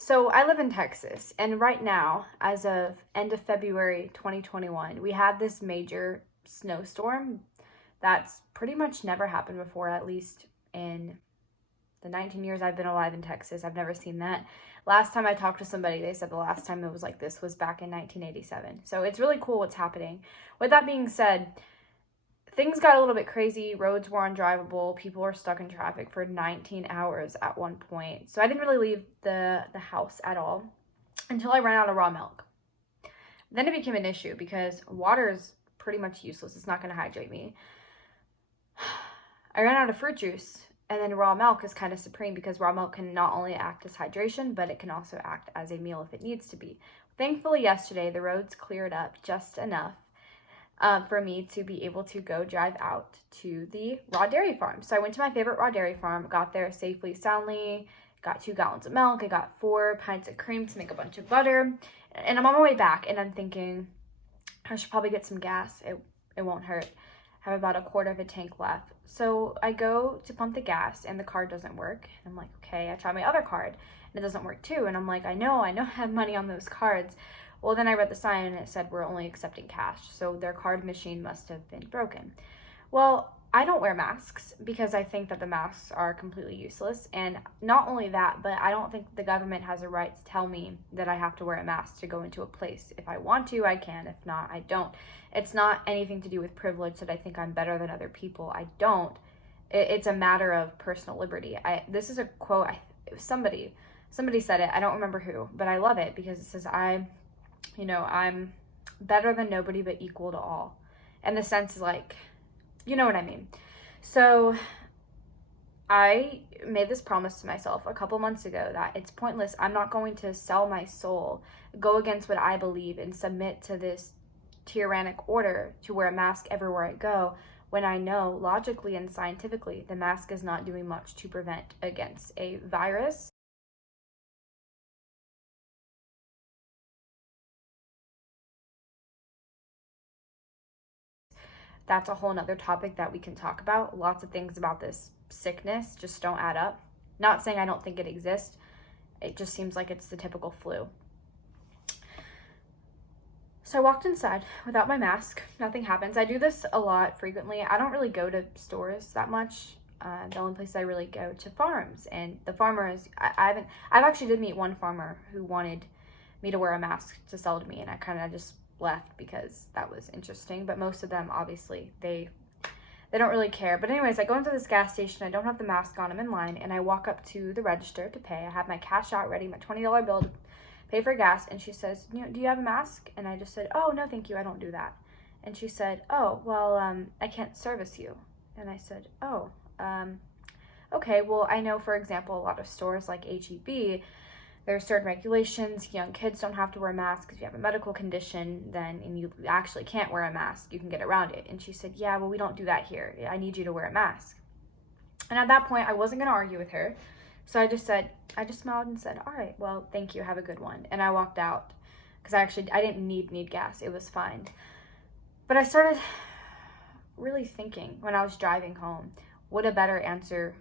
So I live in Texas, and right now, as of end of February 2021, we had this major snowstorm that's pretty much never happened before, at least in the 19 years I've been alive in Texas. I've never seen that. Last time I talked to somebody, they said the last time it was like this was back in 1987. So it's really cool what's happening. With that being said, things got a little bit crazy. Roads were undrivable. People were stuck in traffic for 19 hours at one point. So I didn't really leave the house at all until I ran out of raw milk. Then it became an issue because water is pretty much useless. It's not going to hydrate me. I ran out of fruit juice, and then raw milk is kind of supreme because raw milk can not only act as hydration, but it can also act as a meal if it needs to be. Thankfully, yesterday, the roads cleared up just enough for me to be able to go drive out to the raw dairy farm. So I went to my favorite raw dairy farm, got there safely, soundly, got 2 gallons of milk, I got 4 pints of cream to make a bunch of butter, and I'm on my way back, and I'm thinking, I should probably get some gas. It won't hurt. I have about a quarter of a tank left. So I go to pump the gas, and the card doesn't work. I'm like, okay, I try my other card, and it doesn't work too. And I'm like, I know I have money on those cards. Well, then I read the sign, and it said we're only accepting cash. So their card machine must have been broken. Well, I don't wear masks because I think that the masks are completely useless. And not only that, but I don't think the government has a right to tell me that I have to wear a mask to go into a place. If I want to, I can. If not, I don't. It's not anything to do with privilege that I think I'm better than other people. I don't. It's a matter of personal liberty. This is a quote. Somebody said it. I don't remember who, but I love it because it says, I'm better than nobody but equal to all. And the sense is like, you know what I mean. So I made this promise to myself a couple months ago that it's pointless. I'm not going to sell my soul, go against what I believe, and submit to this tyrannic order to wear a mask everywhere I go when I know logically and scientifically the mask is not doing much to prevent against a virus. That's a whole nother topic that we can talk about. Lots of things about this sickness just don't add up. Not saying I don't think it exists. It just seems like it's the typical flu. So I walked inside without my mask. Nothing happens. I do this a lot frequently. I don't really go to stores that much. The only place I really go to farms, and the farmers, I've actually did meet one farmer who wanted me to wear a mask to sell to me, and I kind of just left because that was interesting. But most of them, obviously, they don't really care. But anyways, I go into this gas station. I don't have the mask on. I'm in line, and I walk up to the register to pay. I have my cash out ready, my $20 bill to pay for gas, and she says, do you have a mask? And I just said, oh, no, thank you, I don't do that. And she said, oh, well, I can't service you. And I said, oh, okay, well, I know, for example, a lot of stores like H-E-B, there are certain regulations. Young kids don't have to wear masks. If you have a medical condition, and you actually can't wear a mask, you can get around it. And she said, yeah, well, we don't do that here. I need you to wear a mask. And at that point, I wasn't going to argue with her. So I just smiled and said, all right, well, thank you. Have a good one. And I walked out because I didn't need gas. It was fine. But I started really thinking when I was driving home what a better answer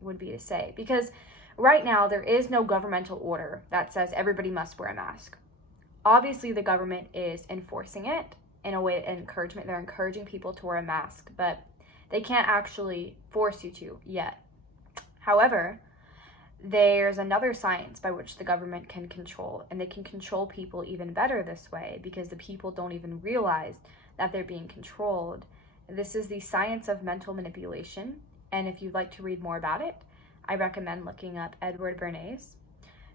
would be to say. Because right now, there is no governmental order that says everybody must wear a mask. Obviously, the government is enforcing it in a way of encouragement. They're encouraging people to wear a mask, but they can't actually force you to yet. However, there's another science by which the government can control, and they can control people even better this way because the people don't even realize that they're being controlled. This is the science of mental manipulation, and if you'd like to read more about it, I recommend looking up Edward Bernays.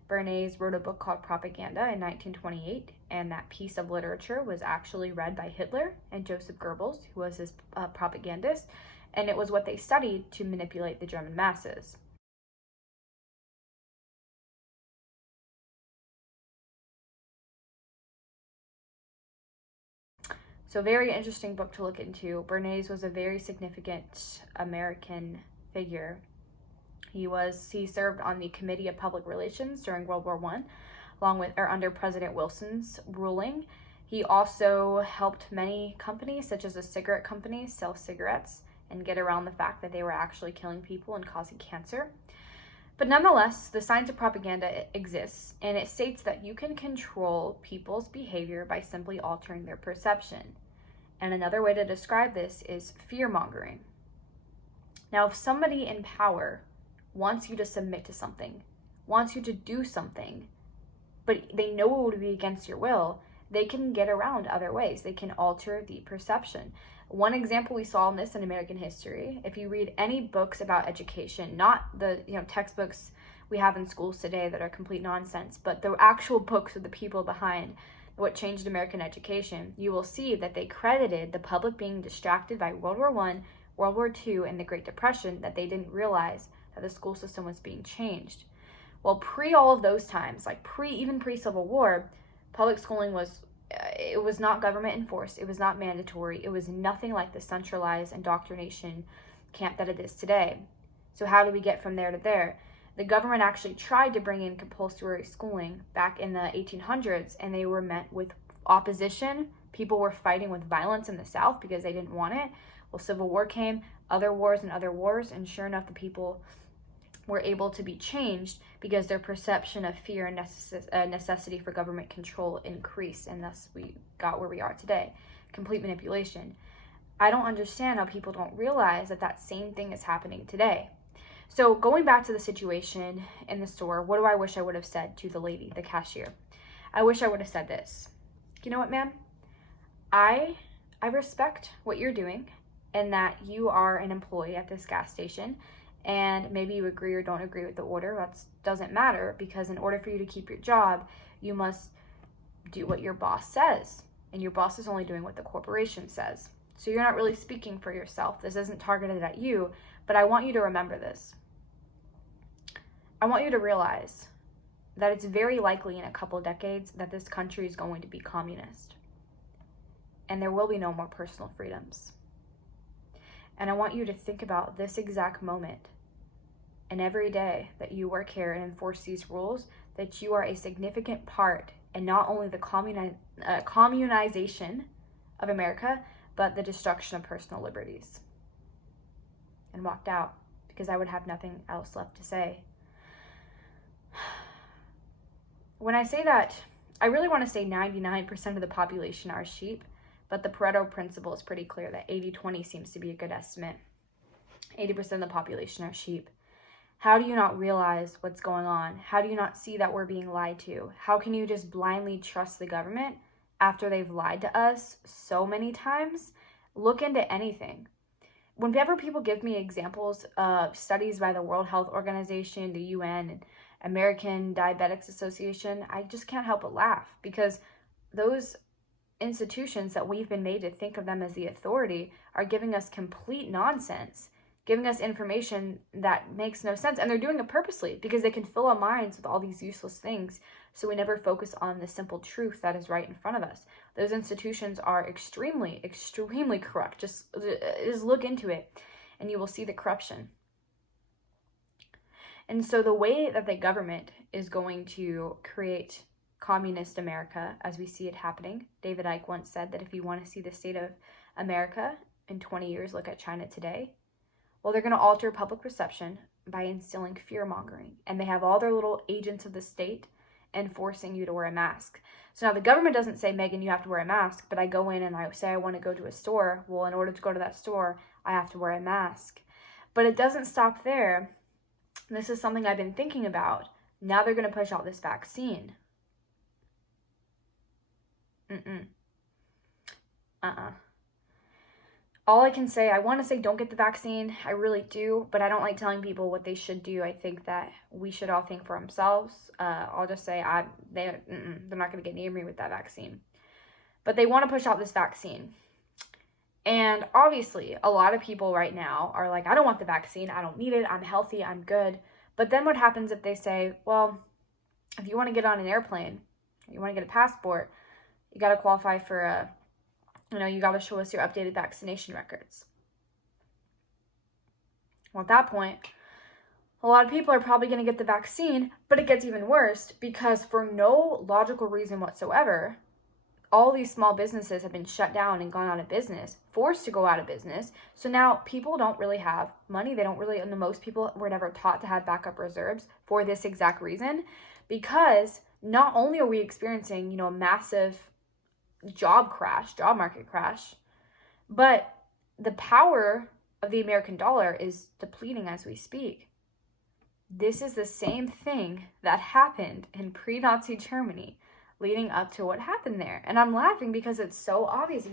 Bernays wrote a book called Propaganda in 1928, and that piece of literature was actually read by Hitler and Joseph Goebbels, who was his propagandist, and it was what they studied to manipulate the German masses. So very interesting book to look into. Bernays was a very significant American figure. He served on the Committee of Public Relations during World War I, under President Wilson's ruling. He also helped many companies, such as a cigarette company, sell cigarettes and get around the fact that they were actually killing people and causing cancer. But nonetheless, the science of propaganda exists, and it states that you can control people's behavior by simply altering their perception. And another way to describe this is fear-mongering. Now, if somebody in power wants you to submit to something, wants you to do something, but they know it would be against your will, they can get around other ways. They can alter the perception. One example we saw in this in American history, if you read any books about education, not the textbooks we have in schools today that are complete nonsense, but the actual books of the people behind what changed American education, you will see that they credited the public being distracted by World War I, World War II, and the Great Depression, that they didn't realize that the school system was being changed. Well, pre all of those times, like even pre-Civil War, public schooling was not government enforced. It was not mandatory. It was nothing like the centralized indoctrination camp that it is today. So how do we get from there to there? The government actually tried to bring in compulsory schooling back in the 1800s, and they were met with opposition. People were fighting with violence in the South because they didn't want it. Well, Civil War came, other wars, and sure enough, the people were able to be changed because their perception of fear and necessity for government control increased, and thus we got where we are today. Complete manipulation. I don't understand how people don't realize that that same thing is happening today. So going back to the situation in the store, what do I wish I would have said to the lady, the cashier? I wish I would have said this. You know what, ma'am? I respect what you're doing and that you are an employee at this gas station, and maybe you agree or don't agree with the order. That doesn't matter, because in order for you to keep your job, you must do what your boss says, and your boss is only doing what the corporation says. So you're not really speaking for yourself. This isn't targeted at you, but I want you to remember this. I want you to realize that it's very likely in a couple of decades that this country is going to be communist, and there will be no more personal freedoms. And I want you to think about this exact moment, and every day that you work here and enforce these rules, that you are a significant part in not only the communization of America, but the destruction of personal liberties. And walked out because I would have nothing else left to say. When I say that, I really want to say 99% of the population are sheep, but the Pareto principle is pretty clear that 80-20 seems to be a good estimate. 80% of the population are sheep. How do you not realize what's going on? How do you not see that we're being lied to? How can you just blindly trust the government after they've lied to us so many times? Look into anything. Whenever people give me examples of studies by the World Health Organization, the UN, and American Diabetics Association, I just can't help but laugh, because those institutions that we've been made to think of them as the authority are giving us complete nonsense, giving us information that makes no sense. And they're doing it purposely because they can fill our minds with all these useless things, so we never focus on the simple truth that is right in front of us. Those institutions are extremely, extremely corrupt. Just look into it and you will see the corruption. And so the way that the government is going to create communist America as we see it happening, David Icke once said that if you want to see the state of America in 20 years, look at China today. Well, they're going to alter public perception by instilling fear-mongering. And they have all their little agents of the state enforcing you to wear a mask. So now the government doesn't say, Megan, you have to wear a mask, but I go in and I say I want to go to a store. Well, in order to go to that store, I have to wear a mask. But it doesn't stop there. This is something I've been thinking about. Now they're going to push out this vaccine. All I can say, I want to say don't get the vaccine. I really do, but I don't like telling people what they should do. I think that we should all think for themselves. I'll just say they're not going to get near me with that vaccine. But they want to push out this vaccine. And obviously, a lot of people right now are like, I don't want the vaccine. I don't need it. I'm healthy. I'm good. But then what happens if they say, well, if you want to get on an airplane, you want to get a passport, you got to qualify for you got to show us your updated vaccination records. Well, at that point, a lot of people are probably going to get the vaccine, but it gets even worse because for no logical reason whatsoever, all these small businesses have been shut down and gone out of business, forced to go out of business. So now people don't really have money. They don't really, and most people were never taught to have backup reserves for this exact reason, because not only are we experiencing, a massive job market crash, but the power of the American dollar is depleting as we speak. This is the same thing that happened in pre-Nazi Germany leading up to what happened there. And I'm laughing because it's so obvious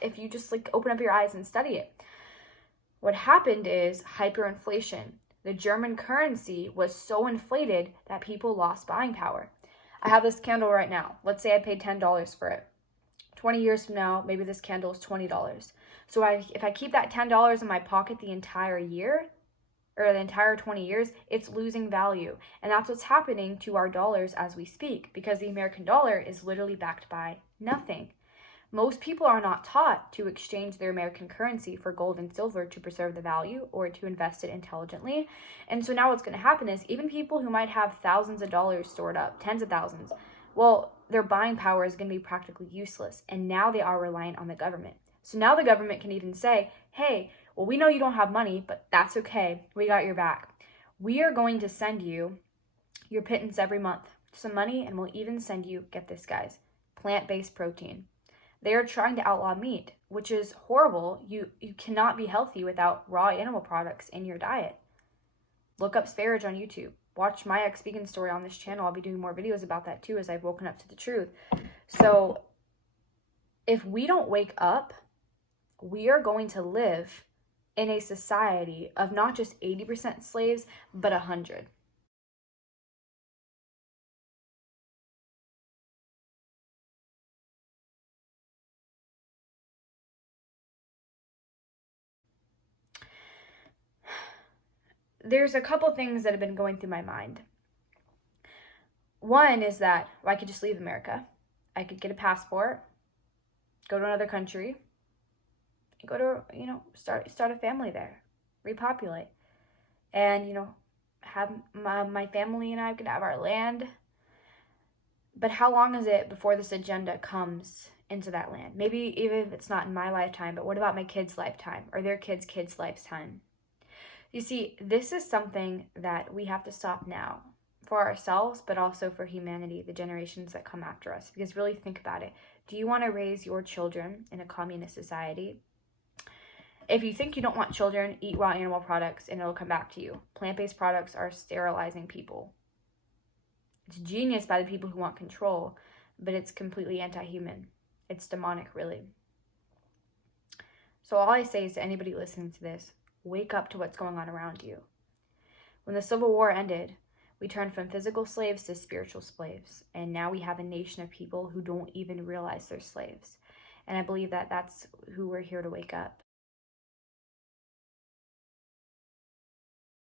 if you just like open up your eyes and study it. What happened is hyperinflation. The German currency was so inflated that people lost buying power. I have this candle right now. Let's say I paid $10 for it. 20 years from now, maybe this candle is $20. So if I keep that $10 in my pocket the entire year, or the entire 20 years, it's losing value. And that's what's happening to our dollars as we speak, because the American dollar is literally backed by nothing. Most people are not taught to exchange their American currency for gold and silver to preserve the value or to invest it intelligently. And so now what's going to happen is even people who might have thousands of dollars stored up, tens of thousands, well, their buying power is going to be practically useless. And now they are reliant on the government. So now the government can even say, hey, well, we know you don't have money, but that's okay. We got your back. We are going to send you your pittance every month, some money, and we'll even send you, get this, guys, plant-based protein. They are trying to outlaw meat, which is horrible. You cannot be healthy without raw animal products in your diet. Look up sparage on YouTube. Watch my ex-vegan story on this channel. I'll be doing more videos about that too as I've woken up to the truth. So if we don't wake up, we are going to live in a society of not just 80% slaves, but 100. There's a couple things that have been going through my mind. One is that I could just leave America. I could get a passport, go to another country, and go to, start a family there, repopulate. And, have my family and I could have our land. But how long is it before this agenda comes into that land? Maybe even if it's not in my lifetime, but what about my kids' lifetime or their kids' lifetime? You see, this is something that we have to stop now for ourselves, but also for humanity, the generations that come after us. Because really think about it. Do you want to raise your children in a communist society? If you think you don't want children, eat raw animal products and it'll come back to you. Plant-based products are sterilizing people. It's genius by the people who want control, but it's completely anti-human. It's demonic, really. So all I say is to anybody listening to this, wake up to what's going on around you. When the Civil War ended, we turned from physical slaves to spiritual slaves. And now we have a nation of people who don't even realize they're slaves. And I believe that that's who we're here to wake up.